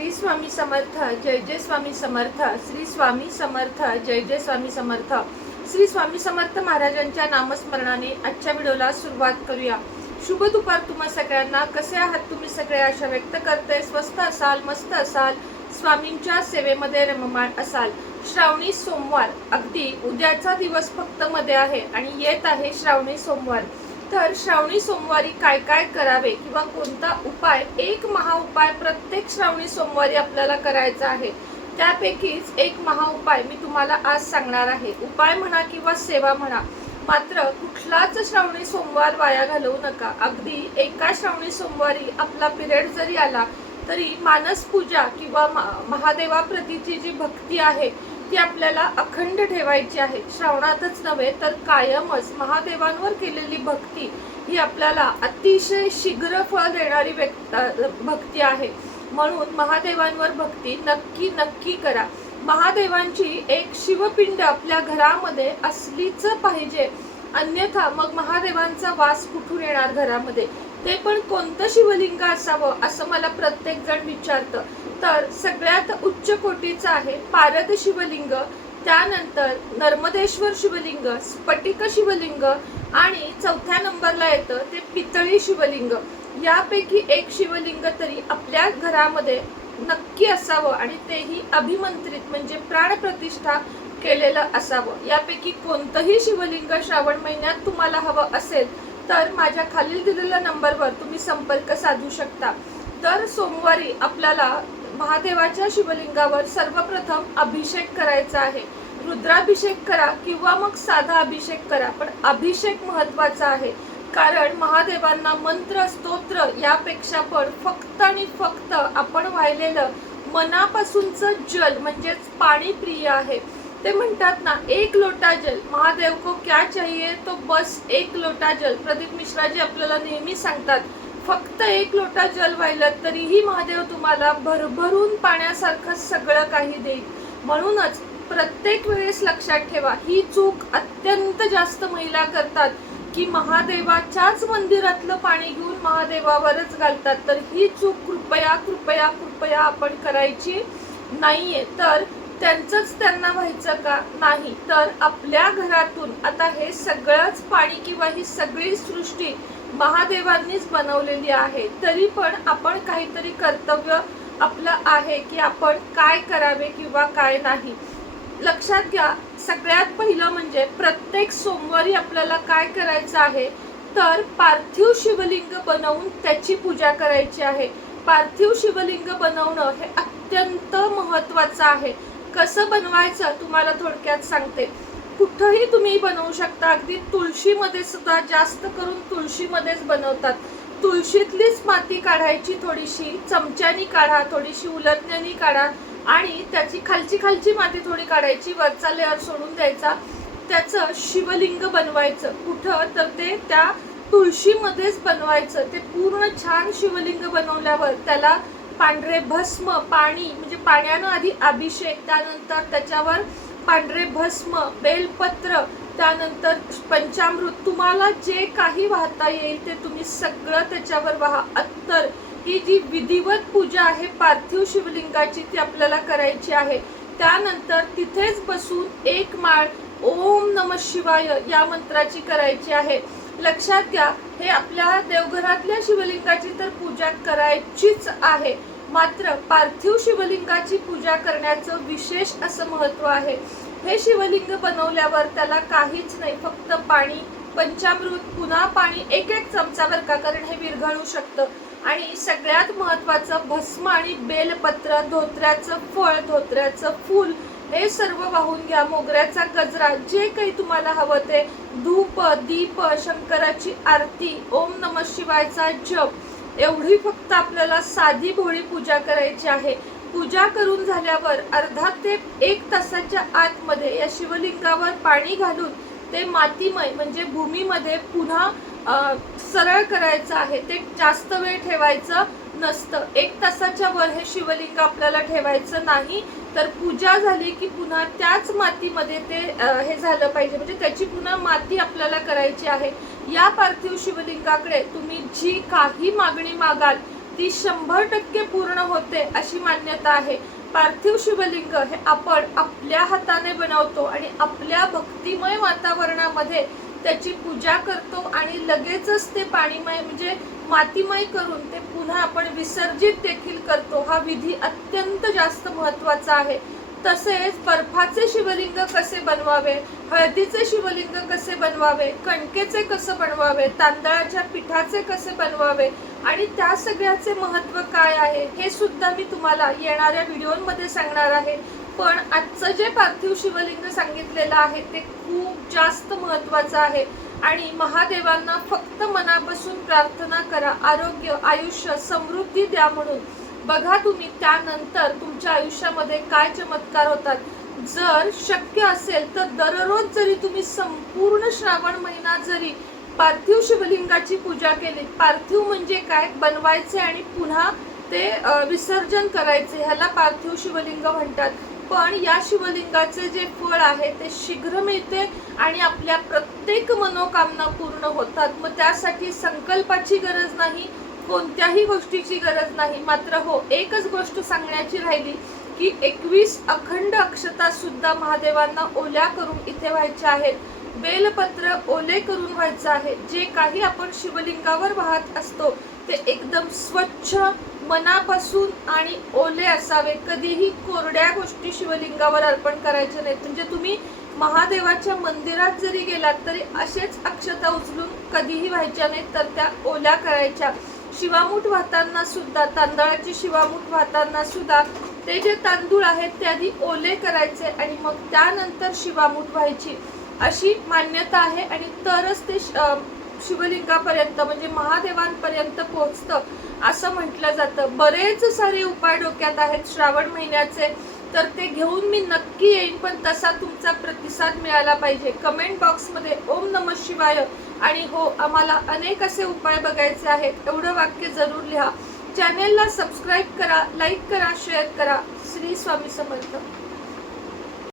श्री स्वामी समर्थ, जय जय स्वामी समर्थ, श्री स्वामी समर्थ, जय जय स्वामी समर्थ. श्री स्वामी समर्थ महाराजांच्या नामस्मरणाने आजच्या व्हिडिओला सुरुवात करूया. शुभ दुपार तुम्हा सगळ्यांना. कसे आहात तुम्ही सगळे? आशा व्यक्त करते स्वस्थ असाल, मस्त असाल, स्वामींच्या सेवेमध्ये रममाण असाल. श्रावणी सोमवार, अगदी उद्याचा दिवस फक्त मध्ये आहे आणि येत आहे श्रावणी सोमवार. तर श्रावणी सोमवारी काय काय करावे किंवा कोणता उपाय, एक महाउपाय प्रत्येक श्रावणी सोमवारी आपल्याला करायचा आहे. त्यापैकीच एक महाउपाय मी तुम्हाला आज सांगणार आहे. उपाय म्हणा किंवा सेवा म्हणा, मात्र कुठलाच श्रावणी सोमवार वाया घालवू नका. अगदी एका श्रावणी सोमवारी आपला पिरियड जरी आला तरी मानस पूजा किंवा महादेवाप्रतीची जी भक्ती आहे ती आपल्याला अखंड ठेवायची आहे. श्रावणातच नव्हे तर कायमच महादेवांवर केलेली भक्ती ही आपल्याला अतिशय शीघ्र फळ देणारी भक्ती आहे. म्हणून महादेवांवर भक्ती नक्की नक्की करा. महादेवांची एक शिवपिंड आपल्या घरामध्ये असलीच पाहिजे, अन्यथा मग महादेवांचा वास कुठून येणार घरामध्ये? ते पण कोणतं शिवलिंग असावं असं मला प्रत्येक जण विचारतं. तर सगळ्यात उच्च कोटीचं आहे पारद शिवलिंग, त्यानंतर नर्मदेश्वर शिवलिंग, स्फटिक शिवलिंग आणि चौथ्या नंबरला येतं ते पितळी शिवलिंग. यापैकी एक शिवलिंग तरी आपल्या घरामध्ये नक्की असावं आणि तेही अभिमंत्रित म्हणजे प्राणप्रतिष्ठा केलेलं असावं. यापैकी कोणतंही शिवलिंग श्रावण महिन्यात तुम्हाला हवं असेल तर माझ्या खालील दिलेल्या नंबरवर तुम्ही संपर्क साधू शकता. दर सोमवारी आपल्याला महादेवाच्या शिवलिंगावर सर्वप्रथम अभिषेक करायचा आहे. रुद्राभिषेक करा किंवा मग साधा अभिषेक करा, पण अभिषेक महत्वाचा आहे. कारण महादेवांना मंत्र स्तोत्र यापेक्षा पण फक्त आणि फक्त आपण वाहिलेलं मनापासूनचं जल म्हणजेच पाणी प्रिय आहे. ते म्हणतात ना, एक लोटा जल, महादेव को क्या चाहिए तो बस एक लोटा जल. प्रदीप मिश्राजी आपल्याला नेहमी सांगतात, फक्त एक लोटा जल वाहिलं तरीही महादेव तुम्हाला भरभरून पाण्यासारखं सगळं काही देईल. म्हणूनच प्रत्येक वेळेस लक्षात ठेवा, ही चूक अत्यंत जास्त महिला करतात की महादेवाच्याच मंदिरातलं पाणी घेऊन महादेवावरच घालतात. तर ही चूक कृपया कृपया कृपया आपण करायची नाहीये. तर त्यांचंच त्यांना व्हायचं का? नाही, तर आपल्या घरातून आता हे सगळंच पाणी किंवा ही सगळी सृष्टी महादेवांनीच बनवलेली आहे. तरी पण आपण काहीतरी कर्तव्य आपलं आहे की आपण काय करावे किंवा काय नाही. लक्षात घ्या, सगळ्यात पहिलं म्हणजे प्रत्येक सोमवारी आपल्याला काय करायचं आहे तर पार्थिव शिवलिंग बनवून त्याची पूजा करायची आहे. पार्थिव शिवलिंग बनवणं हे अत्यंत महत्त्वाचं आहे. कसं बनवायचं तुम्हाला थोडक्यात सांगते. कुठंही तुम्ही बनवू शकता, अगदी तुळशीमध्ये सुद्धा, जास्त करून तुळशीमध्येच बनवतात. तुळशीतलीच माती काढायची, थोडीशी चमच्यानी काढा, थोडीशी उलटण्यानी काढा आणि त्याची खालची माती थोडी काढायची, वरचा लेअर सोडून द्यायचा. त्याचं शिवलिंग बनवायचं. कुठं तर ते त्या तुळशीमध्येच बनवायचं. ते पूर्ण छान शिवलिंग बनवल्यावर त्याला पांढरे भस्म, पाणी म्हणजे पाण्यानं आधी अभिषेक, त्यानंतर त्याच्यावर पांढरे भस्म, बेलपत्र, त्यानंतर पंचामृत, तुम्हाला जे काही वाहता येईल ते तुम्ही सगळं त्याच्यावर वाहा. अत्तर, ही जी विधिवत पूजा आहे पार्थिव शिवलिंगाची ती आपल्याला करायची आहे. त्यानंतर तिथेच बसून एक माळ ओम नमः शिवाय या मंत्राची करायची आहे. लक्षात घ्या, हे आपल्या देवघरातल्या शिवलिंगाची तर पूजा करायचीच आहे, मात्र पार्थिव शिवलिंगाची पूजा करण्याचं विशेष असं महत्त्व आहे. हे शिवलिंग बनवल्यावर त्याला काहीच नाही, फक्त पाणी, पंचामृत, पुन्हा पाणी, एक चमचा बरं का, कारण हे विरघळू शकतं. आणि सगळ्यात महत्त्वाचं भस्म आणि बेलपत्र, धोत्र्याचं फळ, धोत्र्याचं फूल, हे सर्व वाहून घ्या. मोगऱ्याचा गजरा, जे काही तुम्हाला हवं ते, धूप, दीप, शंकराची आरती, ओम नमः शिवायचा जप, एवढी फक्त आपल्याला साधी भोळी पूजा करायची आहे. पूजा करून झाल्यावर अर्धा ते 1 तासाच्या आतमध्ये या शिवलिंगावर पाणी घालून ते मातीमय म्हणजे भूमीमध्ये पुन्हा सरळ करायचं आहे. ते जास्त वेळ ठेवायचं नसतं. 1 तासाच्या वर हे शिवलिंग आपल्याला ठेवायचं नाही. तर पूजा झाली की पुन्हा त्याच मातीमध्ये ते हे झालं पाहिजे, म्हणजे त्याची पुन्हा माती आपल्याला करायची आहे. या पार्थिव शिवलिंगाकडे तुम्ही जी काही मागणी मागाल ती 100% पूर्ण होते अशी मान्यता आहे. पार्थिव शिवलिंग हे आपण आपल्या हाताने बनवतो आणि आपल्या भक्तिमय वातावरणामध्ये त्याची पूजा करतो आणि लगेचच ते पाणीमय म्हणजे मातीमय करून ते पुन्हा आपण विसर्जित देखील करतो. हा विधी अत्यंत जास्त महत्त्वाचा आहे. तसेच बर्फाचे शिवलिंग कसे बनवावे, हळदीचे शिवलिंग कसे बनवावे, कणकेचे कसे बनवावे, तांदळाच्या पिठाचे कसे बनवावे आणि त्या सगळ्याचे महत्त्व काय आहे हे सुद्धा मी तुम्हाला येणाऱ्या व्हिडिओमध्ये सांगणार आहे. पण आजचं जे पार्थिव शिवलिंग सांगितलेलं आहे ते खूप जास्त महत्त्वाचं आहे आणि महादेवांना फक्त मनापासून प्रार्थना करा, आरोग्य, आयुष्य, समृद्धी द्या म्हणून. बघा तुम्ही त्यानंतर तुमच्या आयुष्यामध्ये काय चमत्कार होतात. जर शक्य असेल तर दररोज जरी तुम्ही संपूर्ण श्रावण महिना जरी पार्थिव शिवलिंगाची पूजा केली, पार्थिव म्हणजे काय, बनवायचे आणि पुन्हा ते विसर्जन करायचे, ह्याला पार्थिव शिवलिंग म्हणतात. पण या शिवलिंगाचे जे फळ आहे ते शीघ्र मिळते आणि आपल्या प्रत्येक मनोकामना पूर्ण होतात. मग त्यासाठी संकल्पाची गरज नाही, कोणत्याही गोष्टीची गरज नाही. मात्र हो, एकच गोष्ट सांगण्याची राहिली की 21 अखंड अक्षता सुद्धा महादेवांना ओल्या करून इथे व्हायच्या आहेत. बेलपत्र ओले करून व्हायचं आहे. जे काही आपण शिवलिंगावर वाहत असतो ते एकदम स्वच्छ मनापासून आणि ओले असावे. कधीही कोरड्या गोष्टी शिवलिंगावर अर्पण करायच्या नाहीत. म्हणजे तुम्ही महादेवाच्या मंदिरात जरी गेलात तरी असेच अक्षता उचलून कधीही व्हायच्या नाहीत, तर त्या ओल्या करायच्या. शिवामूठ वाहताना सुद्धा, तांदळाची शिवामूठ वाहताना सुद्धा ते जे तांदूळ आहेत ते आधी ओले करायचे आणि मग त्यानंतर शिवामूठ व्हायची अशी मान्यता आहे. आणि तरच ते शिवलिंगापर्यंत म्हणजे महादेवांपर्यंत पोहोचतं असं म्हटलं जातं. बरेच सारे उपाय डोक्यात आहेत श्रावण महिन्याचे, तर ते घेऊन मी नक्की येईन. पण तसा तुमचा प्रतिसाद मिळाला पाहिजे. कमेंट बॉक्समध्ये ओम नमः शिवाय आणि हो आम्हाला अनेक असे उपाय बघायचे आहेत एवढं वाक्य जरूर लिहा. चॅनेलला सबस्क्राईब करा, लाईक करा, शेअर करा. श्री स्वामी समर्थ.